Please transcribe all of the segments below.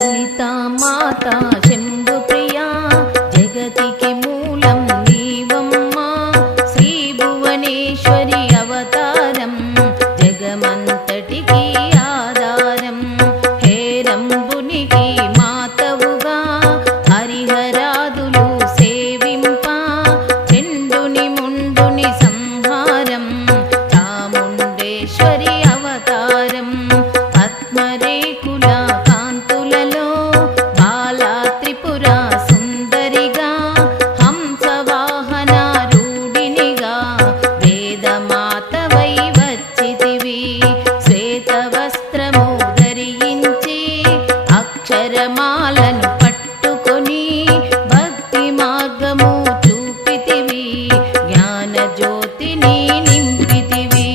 లలితా మాతా శంభు ప్రియా జగతికి మూలం నీవమ్మా శ్రీ భువనేశ్వరి అవతారం జగమంతటికి ఆధారం హేరంబునికి మాతవుగా హరిహరాదులు సేవింప చెండుని ముండుని సంహారం చాముండేశ్వరి అవతారం పద్మరేకుల కాంతులలో బాలా త్రిపుర సుందరిగా హంసవాహన రూఢినిగా వేదమాతవై వచ్చితివి శ్వేత వస్త్రము ధరించి అక్షరమాలను పట్టుకొని భక్తి మార్గము చూపితివి జ్ఞాన జ్యోతిని నింపితివి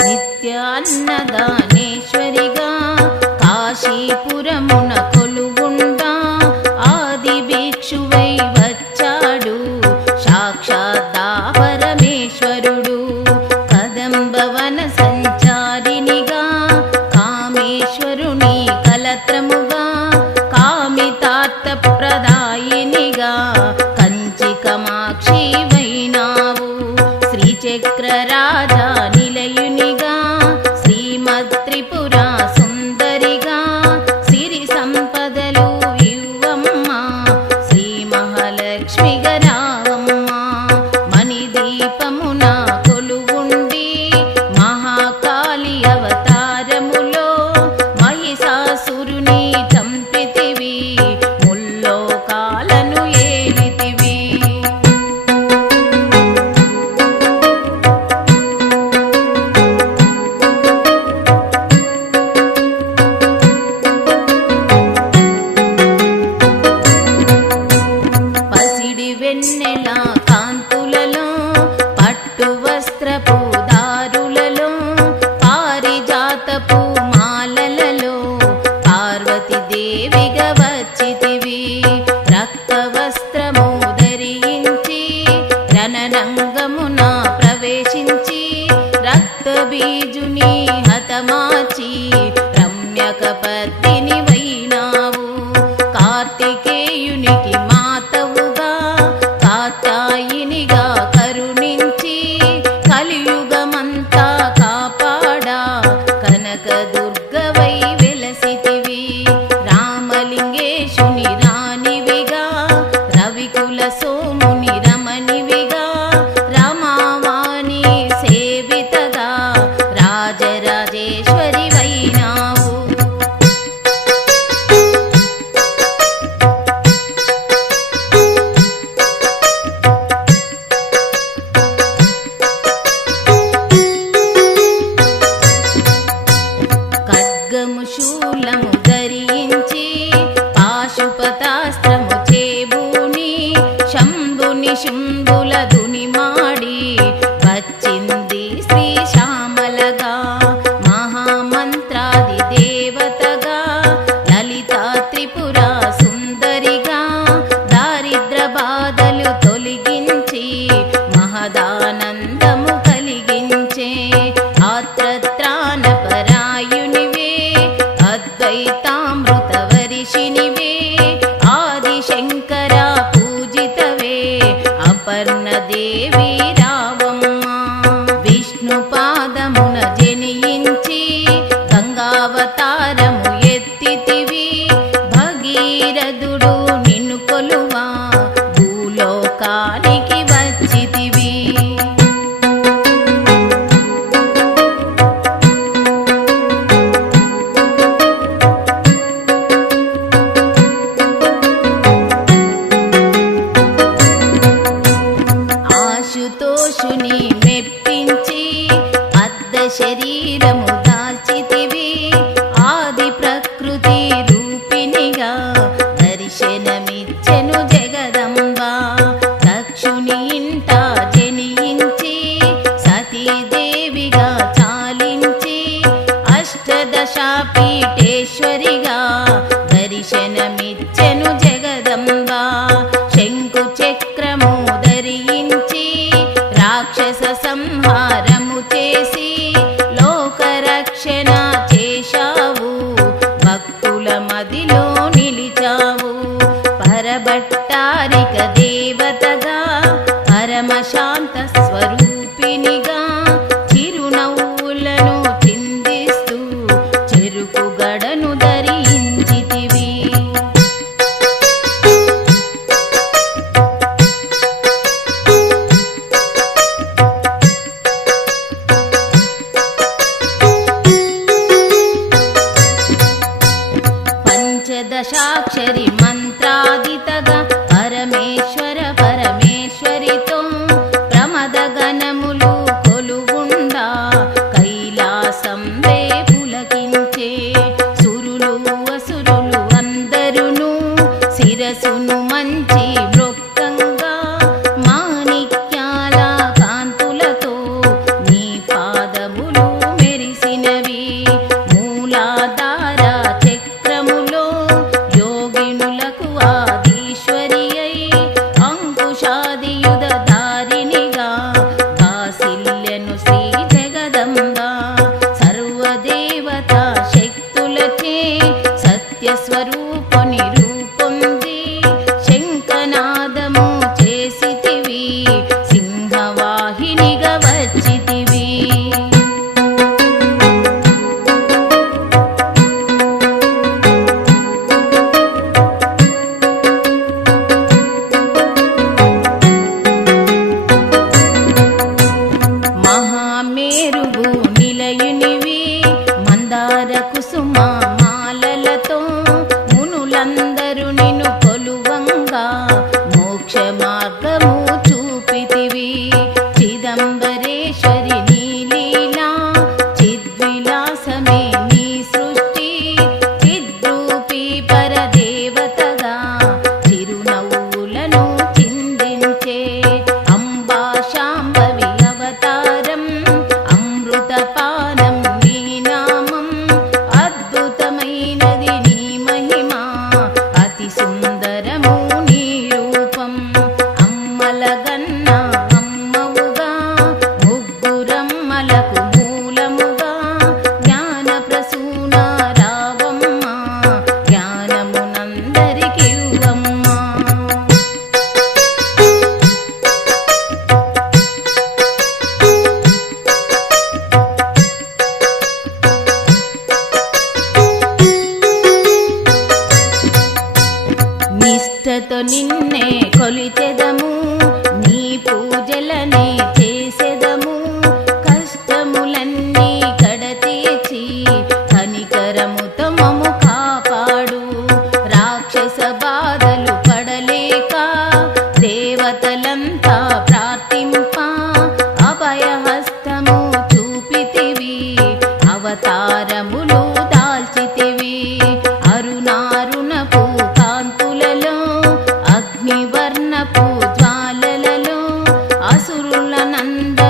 నిత్య అన్నదానేశ్వరిగా కాశీపురమున కొలువుండా ఆది భిక్షువై వచ్చాడు సాక్షాత్ పరమేశ్వరుడు కదంబవన సంచారినిగా కామేశ్వరుని కలత్రముగా కామితార్థ ప్రదాయినిగా కంచి కమాక్షి వైనావు శ్రీచక్రరాజా నిలయునిగా శ్రీమద్ త్రిపుర సుందరిగా సిరి సంపదలు ఇవ్వమ్మ శ్రీ మహాలక్ష్మిగా రావమ్మ మణిదీపమున కొలువుండి మహాకాళి అవతారములో మహిషాసురుని చంపితివి ముల్లోకాలను ఏలితివి పసిడి వెన్నెల కాంతులలో పట్టు వస్త్రపు దారులలో పారిజాతపు మాలలలో పార్వతీదేవిగా వచ్చితివి రక్త వస్త్రము ధరించి రణరంగమున ప్రవేశించి రక్త బీజుని హతమాచి రమ్యక పత్తిని వైనావు కార్తికేయునికి మాతవుగా కాత్యాయినిగా కరుణించి కలియుగమంతా కాపాడా కనక దుర్గవై వెలసితివి రామలింగేశుని రాణివిగా రవికుల సోముని రమణివిగా రమావాణి సేవితగా రాజరాజేశ్వరి వైనావు ఖడ్గము శూలము ధరించి పాశుపతాస్త్రము చేబూని శంభుని శుంభుల ధునిమాడి వచ్చింది శ్రీ శ్యామలగా మహామంత్రాది దేవతగా లలితా త్రిపుర సుందరిగా దారిద్ర బాధలు తొలగించి మహదానందము కలిగించే ఆత్రత్రాణ పరాయునివే అద్వైతామృత వర్షినివే ఆదిశంకర పూజితవే అపర్ణదేవి రావమ్మ విష్ణు పాదమున జనించి గంగావతారము ఎత్తితివి భగీరథుడు పరభట్టారిక దేవతగా పరమశాంత స్వరూపినిగా చిరునవ్వులను చిందిస్తూ చెరుకు గడను ధరించితివి. పంచదశాక్షరి మంత్రాదితగా పరమేశ్వర పరమేశ్వరితో ప్రమద గణములు కొలువుండా కైలాసం వే పులకించే సురులు అసురులు అందరును శిరసును మంచి మృక్కంగా మాణిక్యాల కాంతులతో నీ పాదములు మెరిసినవి. మూలాధార చక్రములో యోగినులకు ఆదీశ్వరి అయి అంకుశాదియుధ దారినిగా వాసిల్యను శ్రీ జగదంబ. సర్వదేవత శక్తులచే సత్యస్వరూపుని రూపొంది శంఖనాదము చేసితివి, సింహవాహినిగా వచ్చితివి. మహామేరువు నిలయునివి మందార కుసుమ మాలలతో మునులందరూ నిన్ను కొలువంగా మోక్ష మార్గము చూపితివి. చిదంబరేశ్వరి నీ లీలా చిద్విలాసమే నీ సృష్టి. చిద్రూపి పరదేవతగా చిరునవ్వులను చిందించే అంబా శాంభవి అవతారం అమృతపానం నీ నామం. అద్భుతమైనది నీ మహిమ అతి సుందరము నీ రూపం. అమ్మలగన్న అమ్మవుగా ముగ్గురమ్మలకు మూలముగా జ్ఞాన ప్రసూన రావమ్మ జ్ఞానమునందరికి ఇవ్వమ్మ. నిష్ఠతో నిన్నే కొలిచెదము, నీ పూజలనే చేసెదము. కష్టములన్నీ కడతీర్చి కనికరముతో మము కాపాడు. రాక్షస బాధలు పడలేక దేవతలంతా ప్రార్థింప అభయహస్తము చూపితివి, అవతారములు దాల్చితివి. అరుణారుణపు కాంతులలో అగ్నివర్ణపు జ్వాలలలో అసురులనందరినీ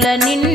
నిండు